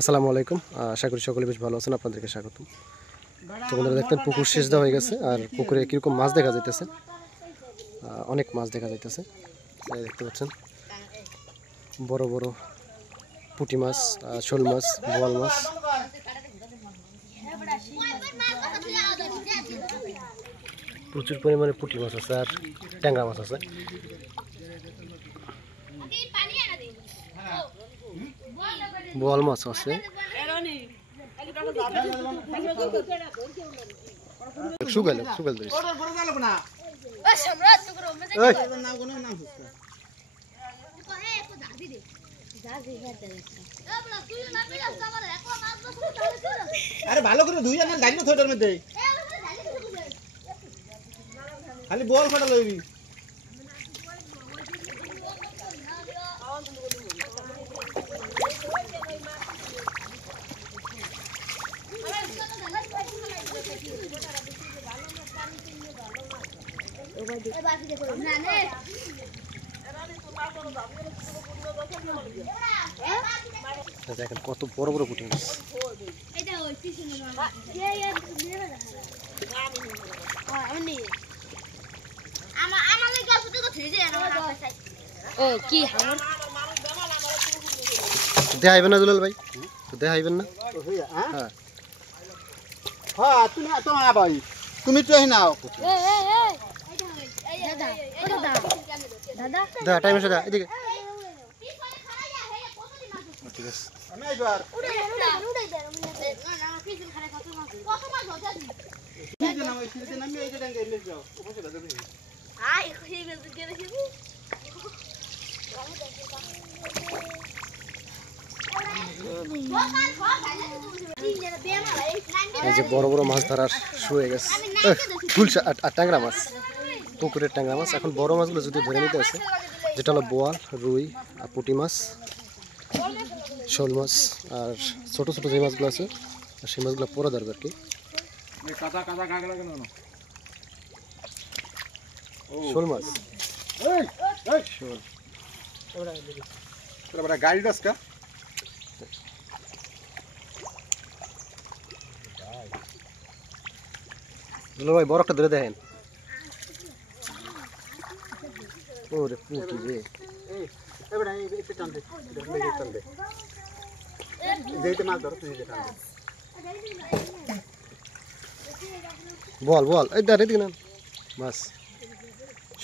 আসসালামু আলাইকুম, আশা করি সকলে বেশ ভালো আছেন। আপনাদেরকে স্বাগত। তো বন্ধুরা দেখতেন পুকুর সেচ দেওয়া হয়ে গেছে, আর পুকুরে কীরকম মাছ দেখা যাইতেছে, অনেক মাছ দেখা যাইতেছে। দেখতে পাচ্ছেন বড় বড় পুঁটি মাছ, শোল মাছ, বোয়াল মাছ। প্রচুর পরিমাণে পুঁটি মাছ আছে আর ট্যাংরা মাছ আছে। বোয়াল মাছ আছে, সুগাল সুগাল আরে ভালো করে ধুই না গাড়ি থইটার মধ্যে খালি বল ফাটা লইবি। দেখেন কত বড় বড় পুঁটি মাছ। দেখাইবেন না দুলাল ভাই, দেখাইবেন না? হ্যাঁ হ্যাঁ তুমি তো ভাই তুমি তো এই নাও দাদা টাইম এসে দা এদিকে। ঠিক আছে আমি আইবার এই যে বড় বড় মাছ ধরার শুরু হয়ে গেছে। ফুলসা আর ট্যাংরা মাছ, পুকুরের ট্যাংরা মাছ। এখন বড় মাছগুলো যদি ধরে নিতে আছে, যেটা হলো বোয়াল, রুই আর পুঁটি মাছ, শোল মাছ, আর ছোট ছোট যে মাছগুলো আছে সেই মাছগুলো পরে ধরবে আর কি। শোল মাছ গাড়ি ডাসকা ভাই বড় একটা ধরে দেখেন। ওরে পুঁটি রে, বল বল এই দাঁড়িয়ে দিকে না মাছ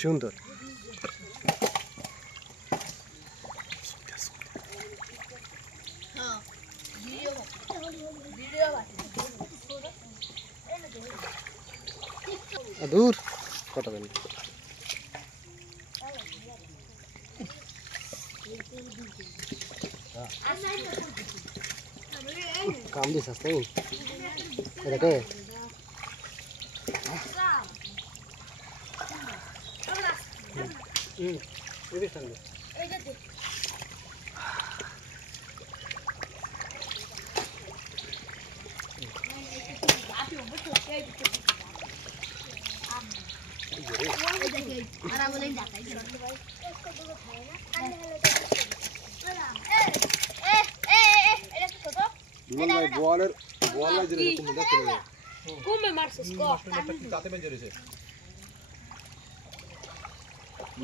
সুন্দর। দূর কটা দেন কাম দিস আসতে এটাকে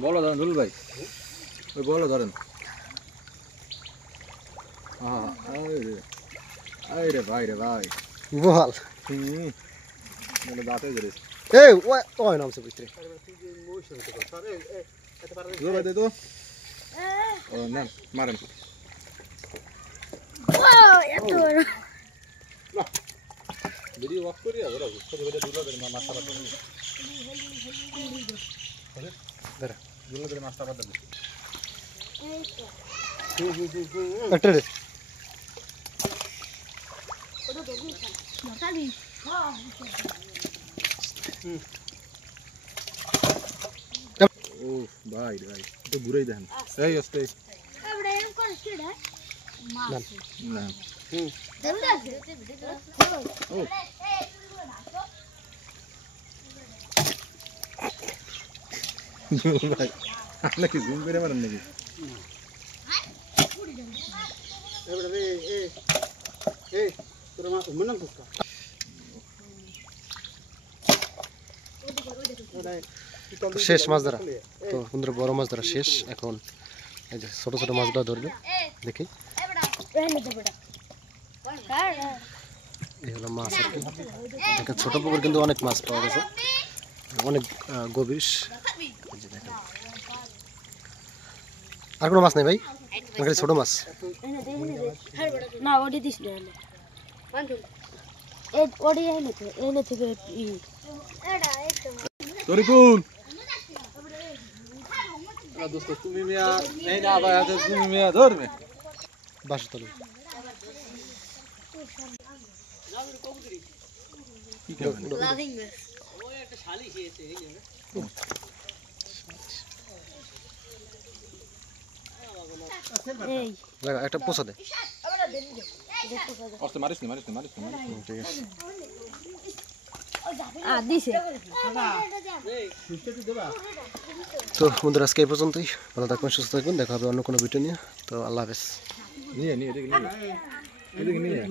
বলো ধরেন দুল ভাই, ওই বলো ধরেন। রে ভাই রে ভাই বল দাঁতে ধরেছে। এই ওই তো নামছে ভিতরে দে তো ও না মারেন ভিডিও অফ করি আর ওরা ছোট ছোট দুলাদের মাছটা পাতা নিয়ে ধরে দুলাদের মাছটা পাতা দিই একটা রে ও ভাই ভাই তো ঘুরেই দেখেন এই আসতে না ও ভাই আপনাকে জুম করে মারেন নাকি এবারে রে এই তোর মা মনন কুস্কা তো শেষ মাছ ধরা। তো বন্ধুরা বড় মাছ ধরা শেষ। এখন এই যে ছোট ছোট মাছগুলো ধরবে, দেখি। এই হলো মাছ আর কি। দেখেন ছোট পুকুর কিন্তু অনেক মাছ পাওয়া গেছে, অনেক গভীর। এই যে দেখেন আর কোনো মাছ নেই ভাই, খালি ছোট মাছ। না ওডি দিস না ওডি এনে থেকে তরিকুল দোস্ত তুমি মিয়া এই না ভাই তুমি মিয়া ধরবে বাসতল কি করবেন এই লাগা একটা পোষা দে। অস্তে মারিস না ঠিক আছে। দিছে তো বন্ধুরা আজকে এই পর্যন্তই। ভালো থাকবেন, সুস্থ থাকবেন, দেখা হবে অন্য কোনো ভিডিও নিয়ে। তো আল্লাহ হাফেজ। নিয়ে এদিকে নিয়ে